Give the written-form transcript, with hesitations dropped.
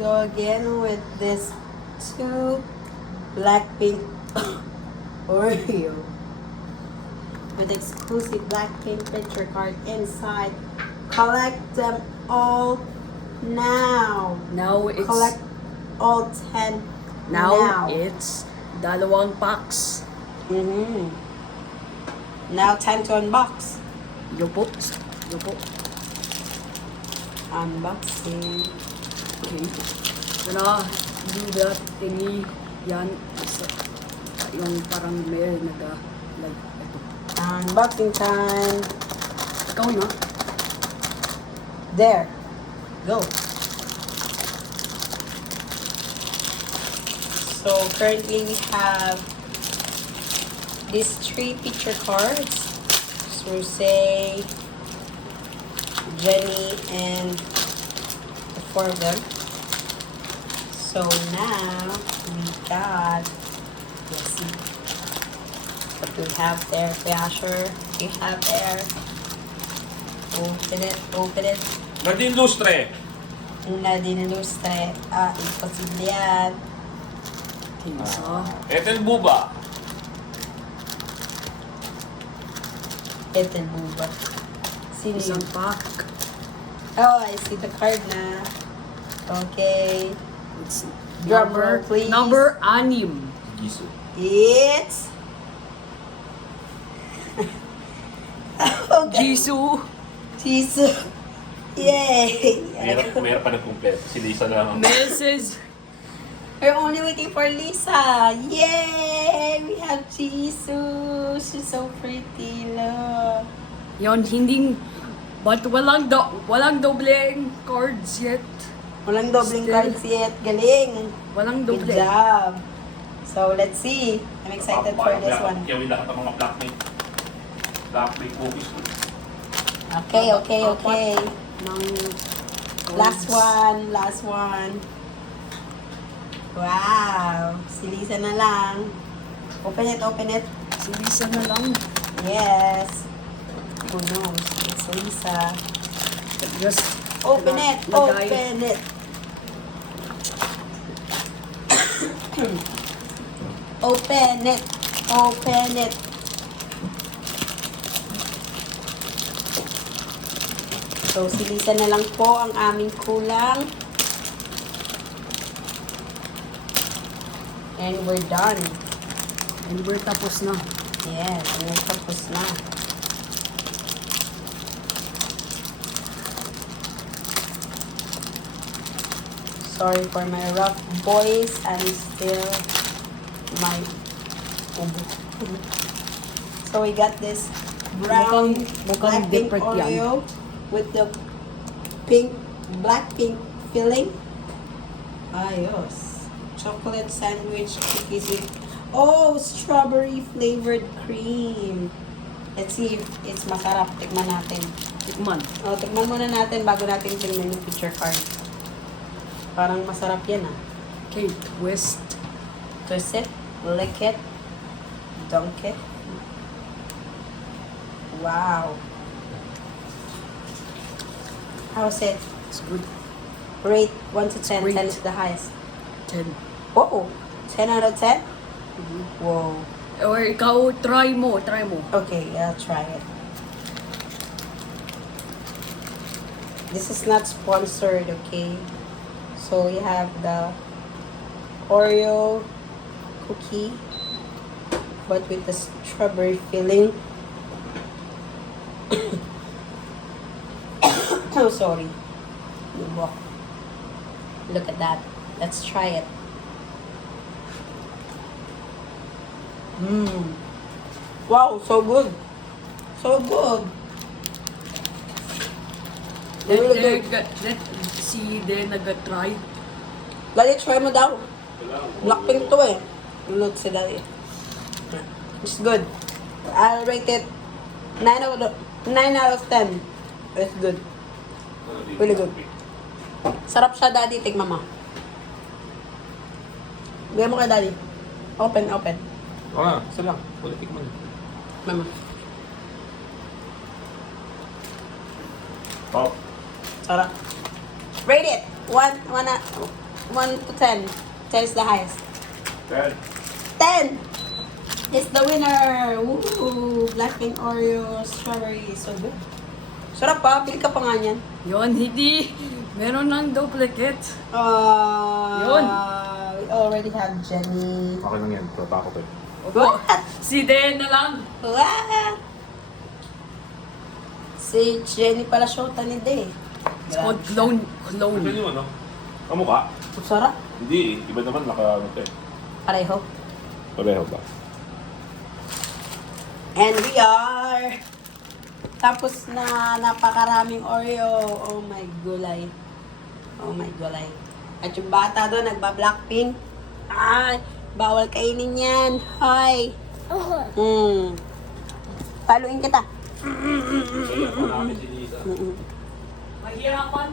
go again with this 2 BLACKPINK OREO with exclusive BLACKPINK picture card inside. Collect them all now. Now it's Collect all 10 now. It's dalawang packs. Now time to unbox. Yopo. Unboxing. Okay. Gonna do that thingy. Yan. Yung parang may like ito. Unboxing time. Ikaw na. There. Go. So currently we have these 3 picture cards. So say Jenny and the 4 of them. So now we got, let's see what we have there. Asher, we have there. Open it. Nadine Lustre. Nadine Lustre. Imposible yan. Ethel Buba. Ethel Buba. Sino yun? Isang pack. Oh, I see the card na. Okay. It's Drum roll, please. Number 6. Gisu. It's... Jisoo. Jesus. Yay! Mayroon pa na kumpleto. Si Lisa lang. Mrs. We're only waiting for Lisa. Yay! We have Jesus. She's so pretty. Look. Yon, but walang dobleng cards yet. Walang doubling Still. cards yet. Galing. Walang Good doble. job. So, let's see. I'm excited for this one. Kaya lahat ng mga BLACKPINK cookies. Okay. Ng Last one. Wow. Si Lisa na lang. Open it. Si Lisa na lang. Yes. Who knows? It's Lisa. Just Open it. Open it. So, si Lisa na lang po ang aming kulang. And we're done. And we're tapos na. Yes, we're tapos na. Sorry for my rough voice. I'm still my ubo. So we got this brown mukhang BLACKPINK different yan. Oreo with the BLACKPINK filling. Ayos. Chocolate sandwich cookies with strawberry flavored cream. Let's see if it's masarap. Tikman natin. Tikman. Tikman muna natin bago natin tingnan yung picture card. Parang masarap yan Okay, twist. Twist it, lick it, dunk it. Wow. How's it? It's good. Rate 1 to 10. Great. 10 is the highest. 10. Whoa! 10 out of 10? Whoa. Or ikaw, try mo. Okay, I'll try it. This is not sponsored, okay? So we have the Oreo cookie, but with the strawberry filling. Oh, sorry. Look at that. Let's try it. Wow, so good. So good. Let see then nag-try. Dali, try mo daw. BLACKPINK to eh. Look si Dali. It's good. I'll rate it 9 out of 10. It's good. Really good. Sarap siya, Daddy. Tignan mo. Bigyan mo kay Daddy. Open. Isa lang. Wala tikman. Mama. Oh. Sarap. Rate it. One. 1 to 10. 10 is the highest. 10. 10 is the winner. Woo! Blackpink Oreo strawberry. So good. Sarap pa. Pili ka pa nga niyan. Yun, hindi. Meron ng duplicate. Yun. We already have Jenny. Okay lang yan. Tatakot eh. Opo. Si Den na lang. What? Si Jenny pala shota ni Day. It's called clone. Ano yung ano? Kamukha? Sarap. Hindi eh. Iba naman naka-ano eh. Pareho. Pareho ba? And we are. Tapos na napakaraming Oreo. Oh my gulay. Oh my gulay. At yung bata doon, nagba-Blackpink. Ay, bawal kainin yan. Hoy. Paluin kita. Kaya ako namin si Lisa. Mahirapan.